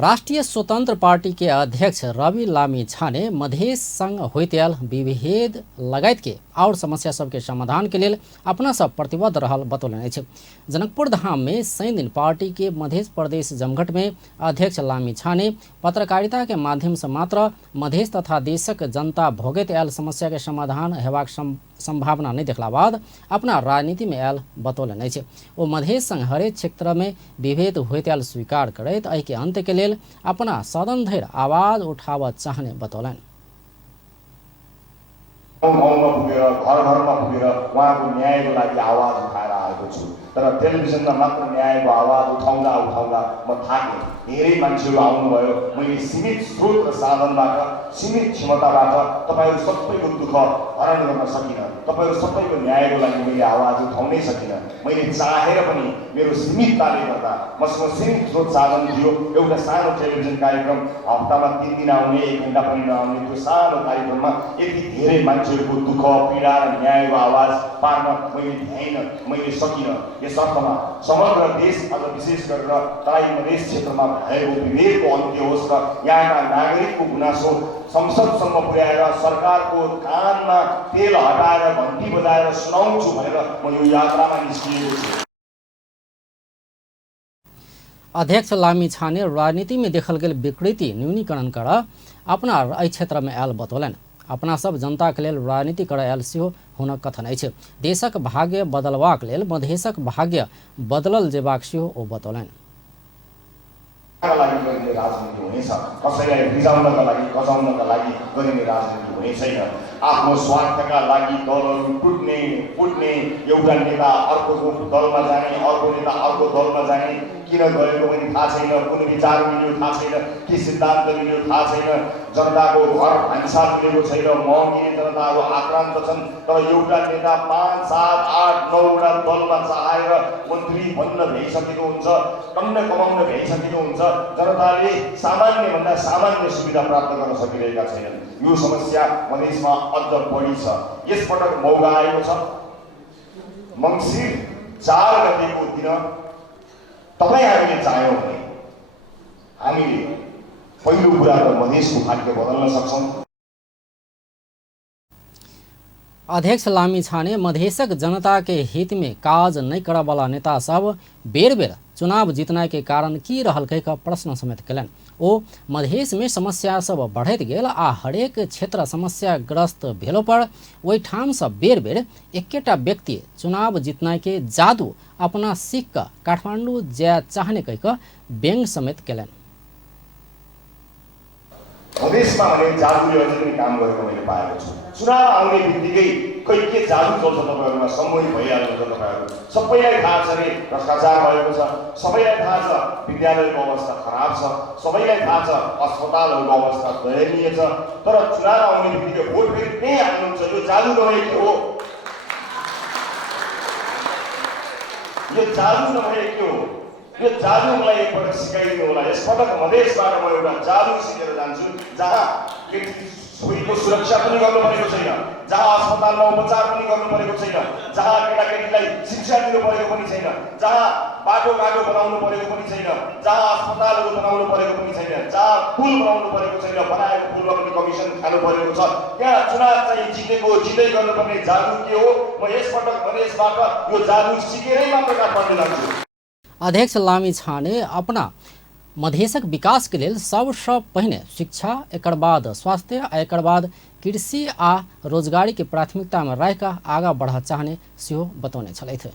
राष्ट्रिय स्वतन्त्र पार्टी के अध्यक्ष रवि लामी छाने मधेश संग होइतैल विभेद लगायत के और समस्या सबके समाधान के लिए अपना सब प्रतिबद्ध रहल बतौलन अछि। जनकपुर धाम में 100 दिन पार्टी के मध्य प्रदेश जमघट में अध्यक्ष लामी छाने पत्रकारिता के माध्यम से मात्र मधेश तथा देशक जनता भोगैत आयल समस्या के समाधान हेबाक संभावना नहीं देखला बाद अपना राजनीति में आयल बतौलन अछि। ओ मधेश संग हरेक क्षेत्र में विभेद होइत आयल स्वीकार करैत एहि के अंत के लेल अपना सदन धरि आवाज उठाव चाहने बतौलन। गाउँमा पुगेर घर घरमा पुगेर उहाँको न्यायको लागि आवाज उठाएर आएको छु। तर टेलिभिजनमा मात्र न्यायको आवाज उठाउँदा उठाउँदा म थाकेँ। धेरै मान्छेहरू आउनुभयो। मैले सीमित स्रोत र साधनबाट सीमित क्षमताबाट तपाईहरु सबैको दुःख हरण गर्न सकिनँ। तपाईहरु सबैको न्यायको लागि मैले आवाज उठाउनै सकिनँ। मैले चाहेर पनि मेरो सीमितताले गर्दा मसँग सीमित स्रोत साधन थियो। एउटा सानो टेलिभिजन कार्यक्रम हप्तामा 3 दिन आउने 1 घण्टा पनि नआउने त्यो सानो कार्यक्रममा यति धेरै मान्छेहरूको दुःख पीडा र न्यायको आवाज पार्न मैले भ्याइनँ, मैले सकिनँ। यस अर्थमा समग्र देश अझ विशेष गरेर तराई मधेस क्षेत्रमा भएको विभेदको अन्त्य होस् र यहाँका नागरिकको गुनासो संसदसम्म पुर्याएर सरकारको कानमा तेल हटाएर घन्टी बजाएर सुनाउँछु भनेर म यो यात्रामा निस्किएको छु। अध्यक्ष लामी छाने राजनीति में देखल गेल विकृति न्यूनीकरण कर अपना एहि क्षेत्र में आयल बतौलन। अपना सब जनता के लेल राजनीति कर आयल सेहो हुनक कथन अछि। देशक भाग्य बदलवाक लेल मधेशक भाग्य बदलल जेबाक सेहो ओ बतौलन। लागि गरिने राजनीति हुनेछ, कसैलाई रिजाउनका लागि गजाउनका लागि गरिने राजनीति हुने छैन। आफ्नो स्वार्थका लागि दलहरू फुट्ने एउटा नेता अर्को दलमा जाने, अर्को नेता अर्को दलमा जाने, किन गएको पनि थाहा छैन, कुन विचार मिल्यो थाहा छैन, के सिद्धान्त मिल्यो थाहा छैन। जनताको घर भान्सा मिलेको छैन, महँगी जनताहरू आक्रान्त छन्। तर एउटा नेता 5, 7, 8, 9 वटा दलमा चाहेर मन्त्री बन्न भइसकेको हुन्छ, टन्न कमाउन भइसकेको हुन्छ। जनताले सामान्य भन्दा सामान्य सुविधा प्राप्त गर्न सकिरहेका छैनन्। यो समस्या मधेसमा अझ बढी छ। यसपटक मौका आएको छ। मङ्सिर 4 गतेको दिन तपाईँ हामीले चाह्यौँ भने हामीले पहिलो कुरा त मधेसको भाग्य बदल्न सक्छौँ। अध्यक्ष लामी छाने मधेशक जनता के हित में काज नहीं करने वाला नेता सब बेर बेर चुनाव जीतना के कारण की रहल कह का प्रश्न समेत कलन। ओ मधेश में समस्या सब बढ़त गेल आ हरेक क्षेत्र समस्याग्रस्त भेलो पर वही ठाम सब बेर बेर एकेटा व्यक्ति चुनाव जीतना के जादू अपना सीख का काठमांडू जा चाहने कह का व्यंग समेत कलन। मधेसमा भने जादुले अझै पनि काम गरेको मैले पाएको छु। चुनाव आउने बित्तिकै खै के जादु चल्छ तपाईहरुमा सम्मोहित भइहाल्नुहुन्छ तपाईहरु। सबैलाई थाहा छ रे भ्रष्टाचार भएको छ, सबैलाई थाहा छ विद्यालयको अवस्था खराब छ, सबैलाई थाहा छ अस्पतालहरूको अवस्था दयनीय छ। तर चुनाव आउने बित्तिकै भोट फेरि त्यही हाल्नुहुन्छ। यो जादु नभए के हो? यो जादु नभए के हो? यो जादु मलाई एकपटक सिकाइदिनु होला। यसपटक मधेसबाट म एउटा जादु सिकेर जान्छु जहाँ छोरीको सुरक्षा पनि गर्नु परेको छैन, जहाँ अस्पतालमा उपचार पनि गर्नु परेको छैन, जहाँ केटाकेटीलाई शिक्षा दिनु परेको पनि छैन, जहाँ बाटोघाटो बनाउनु परेको पनि छैन, जहाँ अस्पतालहरू बनाउनु परेको पनि छैन, जहाँ पुल बनाउनु परेको छैन, बनाएको पुलमा पनि कमिसन खानु परेको छ। त्यहाँ चुनाव चाहिँ जित्दै गर्नुपर्ने जादु के हो? म यसपटक मधेसबाट यो जादु सिकेरै मात्र काठमाडौँ जान्छु। अध्यक्ष लामी छाने अपना मधेशक विकास के लिए सबसे पहले शिक्षा, एकर बाद स्वास्थ्य, एकर बाद कृषि आ रोजगारी के प्राथमिकता में रह आगा बढ़ा चाहने सेहो बतौने छलैथ।